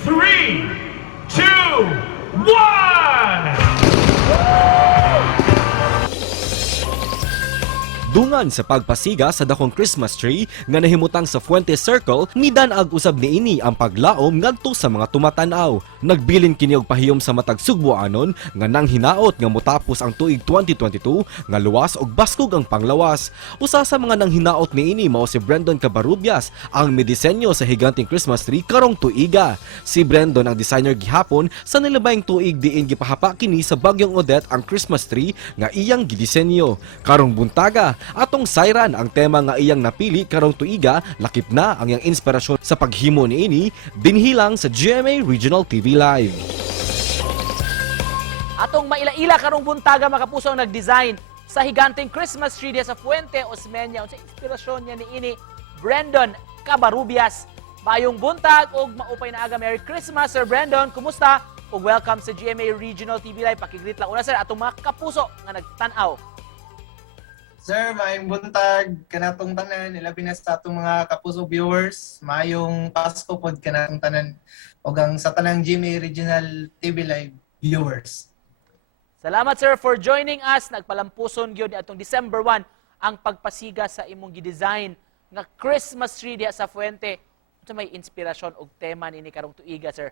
3, 2, 1! Dungan sa pagpasiga sa dakong Christmas tree nga nahimutang sa Fuente Circle, nidan ag usab niini ang paglaom ngadto sa mga tumatanaw. Nagbilin kini og pahiyom sa matag sugboanon nga nang hinaot nga motapos ang tuig 2022 nga luwas og baskog ang panglawas. Usa sa mga nang hinaot niini mao si Brendon Cabarubias, ang midisenyo sa higanting Christmas tree karong tuiga. Si Brendon ang designer gihapon sa nilabayng tuig diin gipahapa kini sa Bagyong Odette ang Christmas tree nga iyang gidisenyo. Karong buntaga atong sayran ang tema nga iyang napili karong tuiga, lakip na ang iyang inspirasyon sa paghimo niini dinhilang sa GMA Regional TV Live. Atong maila-ila karong buntaga makapuso ang nag-design sa higanting Christmas tree diya sa Fuente Osmeña. Unsa inspirasyon niya niini Brendon Cabarubias. Bayong buntag ug maupay na aga Merry Christmas Sir Brendon. Kumusta? Ug welcome sa GMA Regional TV Live. Pakigreet lang una sir atong mga kapuso nga nagtan-aw. Sir, maayong buntag kanatong tanan, ilabi na sa atong mga kapuso viewers. Maayong Pasko pod kanatong tanan ug ang sa tanang GMA Regional TV Live viewers. Salamat sir for joining us. Nagpalampuson gyud atong December 1 ang pagpasiga sa imong gi-design nga Christmas tree diha sa Fuente. Unsa may inspirasyon og tema nini karong tuiga sir?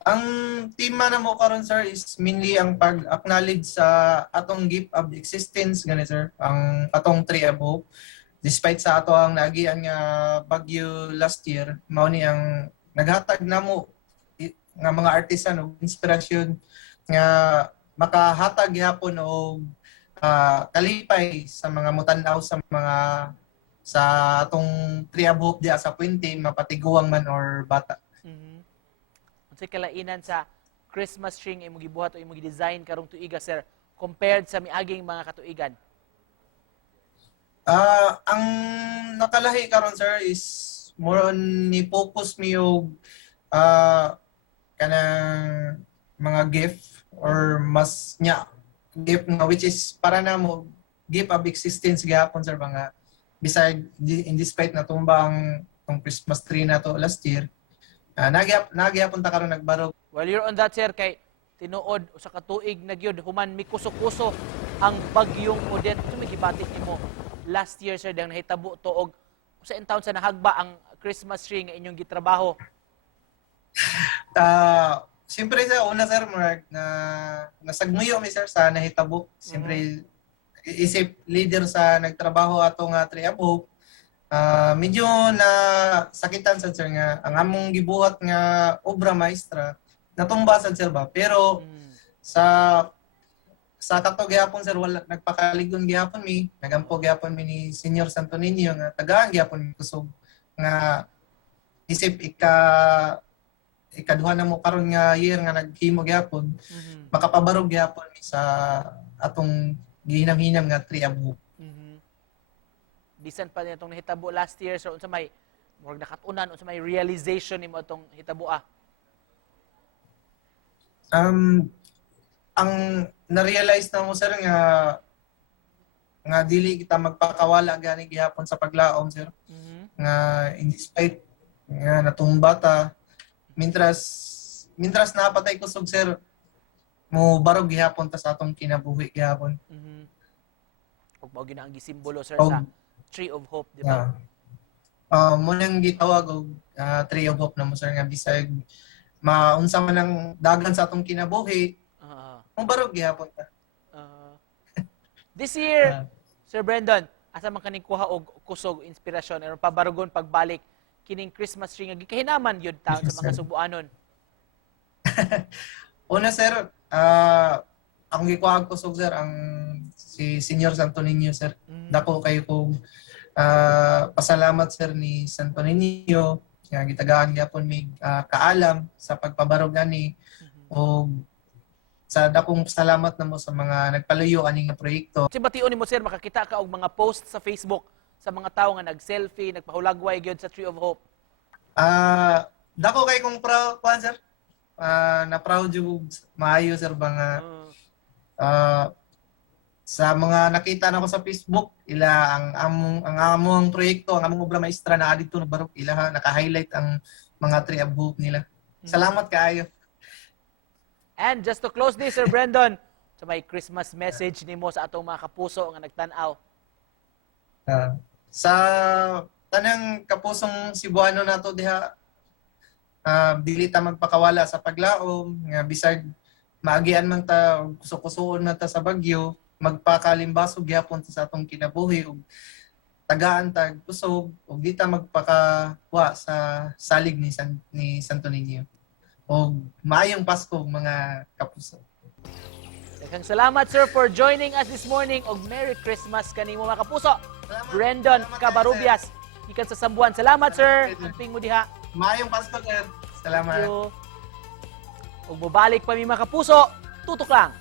Ang tema na mo karon sir is mainly ang pag-acknowledge sa atong gift of existence gani sir, ang atong tree of hope. Despite sa ato ang naagian nga bagyo last year, mao ni ang naghatag namo nga mga artisan og inspirasyon nga makahatag gyapon og kalipay sa mga mutan-aw sa atong tree of hope diya sa Puente, mapatiguang man or bata. Unsay kalainan sa Christmas tree nga imong gibuhat o imong gi-design karong tuiga sir compared sa miaging mga katuigan? Ang nakalahi karon sir is more on ni focus mi og kanang mga gift or mas nya gift nga which is para na mo gift of existence gihapon sir mga beside in despite na tumba ang tong Christmas tree na to last year. Nagyapon ta karon nagbarog. Well, you're on that sir kay tinuod sa katuig na gyud human mikuso-kuso ang bagyong Odette. Ito may gibatik nimo last year sir dang nahitabo to og sa taon sa nahagba ang Christmas tree nga inyong gitrabaho. Siyempre sa una sir na nasagmuyo mi sir sa nahitabo. Siyempre isip leader sa nagtrabaho ato nga tree of hope. Medyo na sakitan sad sir nga ang among gibuhat nga obra maestra natumba sad sir ba, pero sa kato gyapon sir wala nagpakaligon gyapon mi, nagampo gyapon mi ni Senior Santo Niño nga tagaan gyapon mi kusog nga isip ikaduha na mo karon nga year nga naghimo gyapon, makapabarog gyapon mi sa atong gihinam-hinam nga tree of hope. Bisan pa niya itong nahitabo last year, so unsa may murag nakatunan, unsa may realization nimo itong hitabo Ang na-realize na mo sir nga dili kita magpakawala gani gihapon sa paglaom sir. Nga in despite nga natumba ta mintras napatay kusog sir mo barog gihapon ta sa atong kinabuhi gihapon. Ug mao gina ang gisimbolo sir sa Tree of Hope, di ba? Mo nang gitawag og Tree of Hope na mo sir nga bisag maunsa man ang dagan sa atong kinabuhi. Mo barog gihapon ta. This year, Sir Brendon, asa man kaning kuha og kusog inspirasyon aron pabarugon pagbalik kining Christmas tree nga gikahinaman gyud taon sa mga Subuanon? Una sir, ang gikuha og kusog sir ang si Senior Santo Niño sir. Dako kayo kong pasalamat sir ni Santo Niño nga gitagaan gyapon mi kaalam sa pagpabarog ani o sa dakong salamat namo sa mga nagpaluyo aning nga proyekto. Si bation nimo sir makakita ka og mga post sa Facebook sa mga tawo nga nag-selfie, nagpahulagway gyud sa Tree of Hope. Dako kay kong proud sir. Na proud jud maayo sir ba nga sa mga nakita nako sa Facebook, ang among proyekto, ang among obra maestra na adito na barok ila naka-highlight ang mga Tree of Hope nila. Salamat kaayo. And just to close this, Sir Brandon, sa may Christmas message nimo sa atong mga kapuso nga nagtan-aw. Sa tanang kapusong Cebuano nato diha, dili ta magpakawala sa paglaom nga bisag maagian man ta og kuso-kusoon man ta sa bagyo, magpakalimbasog gyapon ta sa atong kinabuhi ug tagaan tag kusog ug di ta magpakawa sa salig ni Santo Niño. Og maayong Pasko mga kapuso. Daghang salamat, sir, for joining us this morning og Merry Christmas kanimo mga kapuso. Salamat. Brandon Salamat, Cabarubias, gikan sa Sambuan. Salamat, sir. Salamat, Amping mo diha. Maayong Pasko, sir. Salamat. Ug mobalik pa mi mga kapuso, tutok lang